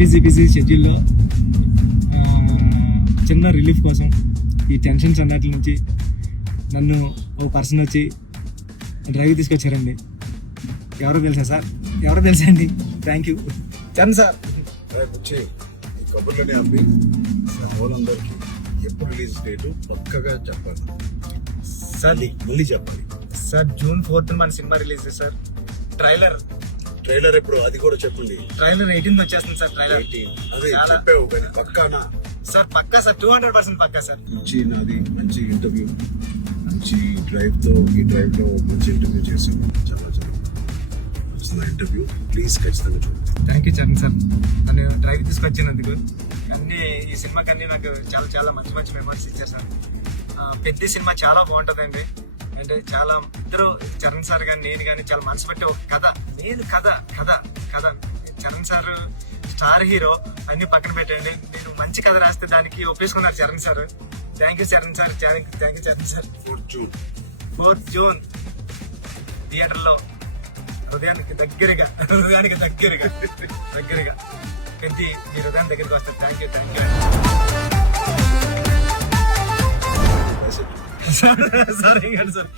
Busy షెడ్యూల్లో చిన్న relief కోసం ఈ టెన్షన్స్ అన్నట్ల నుంచి నన్ను ఒక పర్సన్ వచ్చి డ్రైవ్ తీసుకొచ్చారండి. ఎవరో తెలుసా సార్? ఎవరో తెలుసా అండి? Thank you Charan sir. వచ్చి ఈ కబుర్లని అమ్మి వాళ్ళందరికీ ఎప్పుడు రిలీజ్ డేటు పక్కగా చెప్పాలి సార్. మళ్ళీ చెప్పాలి సార్ June 4th మన సినిమా రిలీజ్ సార్. ట్రైలర్ ఎప్పుడు అది కూడా చెప్పండి. ట్రైలర్ 18th వచ్చేస్తుంది సార్. ట్రైలర్ అదే చాలా చెప్పావు కానీ పక్కానా సార్? పక్కా సార్, 200% పక్కా సార్. మంచి నాది మంచి ఇంటర్వ్యూ, మంచి ఈ డ్రైవ్ లో మంచి ఇంటర్వ్యూ చేసాము. చాలా వస్తుంది ఇంటర్వ్యూ. ప్లీజ్ ఖచ్చితంగా చూడండి. థ్యాంక్ యూ చరణ్ సార్, నన్ను డ్రైవ్ తీసుకొచ్చినందుకు. అన్ని ఈ సినిమాకి అన్ని నాకు చాలా చాలా మంచి మంచి మెమరీస్ ఇచ్చారు సార్. పెద్ద సినిమా చాలా బాగుంటుందండి. అంటే చాలా ఇద్దరు చరణ్ సార్ కానీ నేను కానీ చాలా మనసు పెట్టి ఒక కథ, కథ చరణ్ సార్ స్టార్ హీరో అన్ని పక్కన పెట్టండి. నేను మంచి కథ రాస్తే దానికి ఒప్పేసుకున్నారు Charan sir. Thank you Charan sir, thank you Charan sir. 4th June థియేటర్లో హృదయానికి దగ్గరగా పెద్ద మీ హృదయం దగ్గరికి వస్తారు. Thank you sir. సార్